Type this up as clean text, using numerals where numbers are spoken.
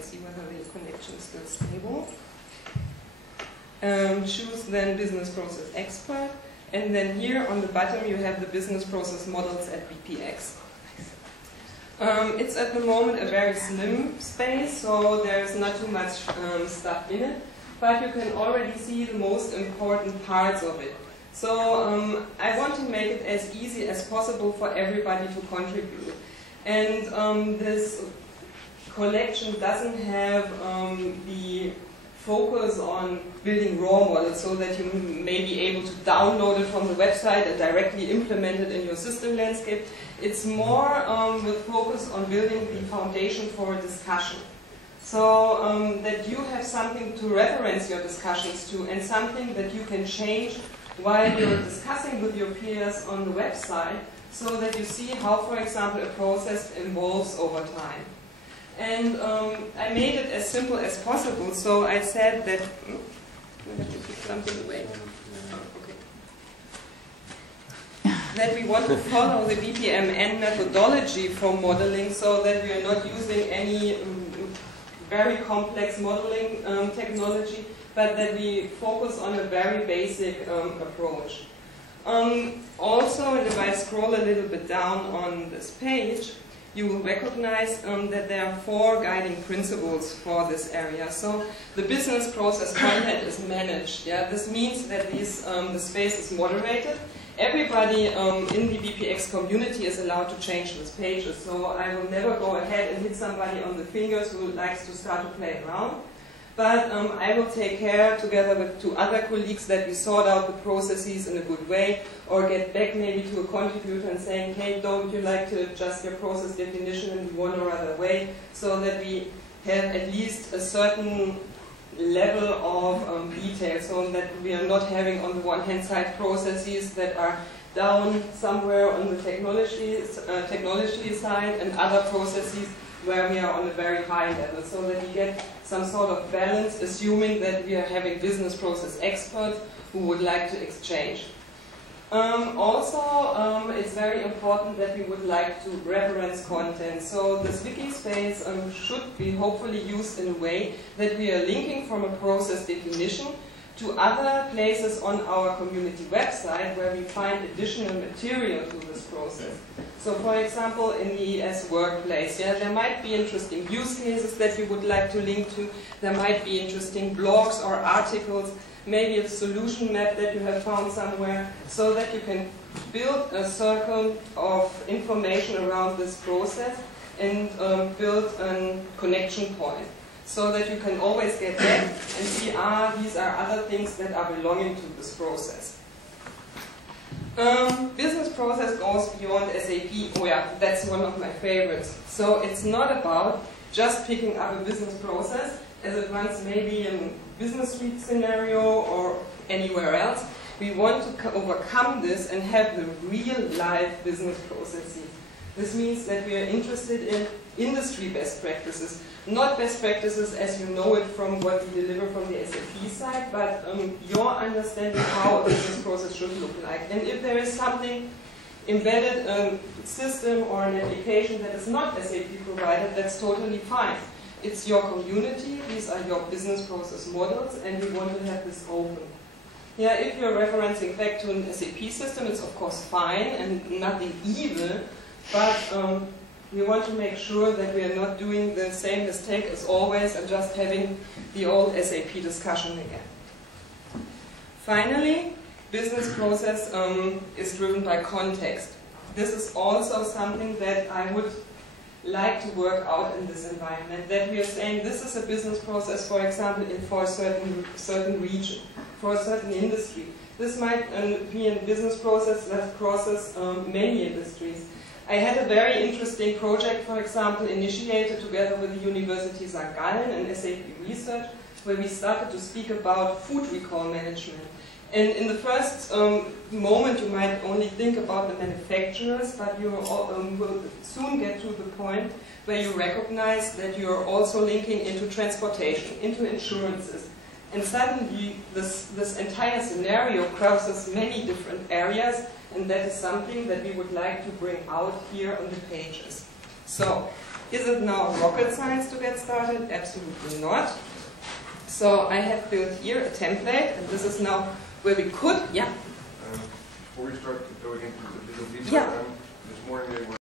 Let's see whether the connection is still stable. Choose then Business Process Expert. And then here on the bottom you have the business process models at BPX. It's at the moment a very slim space, so there's not too much stuff in it, but you can already see the most important parts of it. So I want to make it as easy as possible for everybody to contribute. And this collection doesn't have the focus on building raw models so that you may be able to download it from the website and directly implement it in your system landscape. It's more with focus on building the foundation for a discussion. So that you have something to reference your discussions to and something that you can change while you're discussing with your peers on the website so that you see how, for example, a process evolves over time. And I made it as simple as possible, so I said that... I have to put something away. Okay. That we want to follow the BPMN methodology for modeling so that we are not using any very complex modeling technology, but that we focus on a very basic approach. Also, and if I scroll a little bit down on this page, you will recognize that there are 4 guiding principles for this area. So the business process content is managed. Yeah? This means that the space is moderated. Everybody in the BPX community is allowed to change these pages. So I will never go ahead and hit somebody on the fingers who likes to start to play around. But I will take care, together with 2 other colleagues, that we sort out the processes in a good way, or get back maybe to a contributor and saying, hey, don't you like to adjust your process definition in one or other way, so that we have at least a certain level of detail, so that we are not having on the one hand side processes that are down somewhere on the technology side and other processes where we are on a very high level, so that we get some sort of balance, assuming that we are having business process experts who would like to exchange. Also, it's very important that we would like to reference content. So this wiki space should be hopefully used in a way that we are linking from a process definition to other places on our community website where we find additional material to this process. So for example, in the ES workplace, there might be interesting use cases that you would like to link to. There might be interesting blogs or articles, maybe a solution map that you have found somewhere, so that you can build a circle of information around this process and build a connection point, so that you can always get back and see, these are other things that are belonging to this process. Business process goes beyond SAP. Oh yeah, that's one of my favorites. So it's not about just picking up a business process as it runs maybe in a business suite scenario or anywhere else. We want to overcome this and have the real life business processes. This means that we are interested in industry best practices, not best practices as you know it from what we deliver from the SAP side, but your understanding how a business process should look like. And if there is something embedded system or an application that is not SAP provided, that's totally fine. It's your community, these are your business process models, and we want to have this open. Yeah, if you're referencing back to an SAP system, it's of course fine and nothing evil, but we want to make sure that we are not doing the same mistake as always and just having the old SAP discussion again. Finally, business process is driven by context. This is also something that I would like to work out in this environment, that we are saying this is a business process, for example, for a certain region, for a certain industry. This might be a business process that crosses many industries. I had a very interesting project, for example, initiated together with the University St. Gallen and SAP Research, where we started to speak about food recall management. And in the first moment, you might only think about the manufacturers, but you will soon get to the point where you recognize that you are also linking into transportation, into insurances. And suddenly, this entire scenario crosses many different areas, and that is something that we would like to bring out here on the pages. So, Is it now rocket science to get started? Absolutely not. So I have built here a template, and this is now where we could, Before we start going into the business detail, this morning they were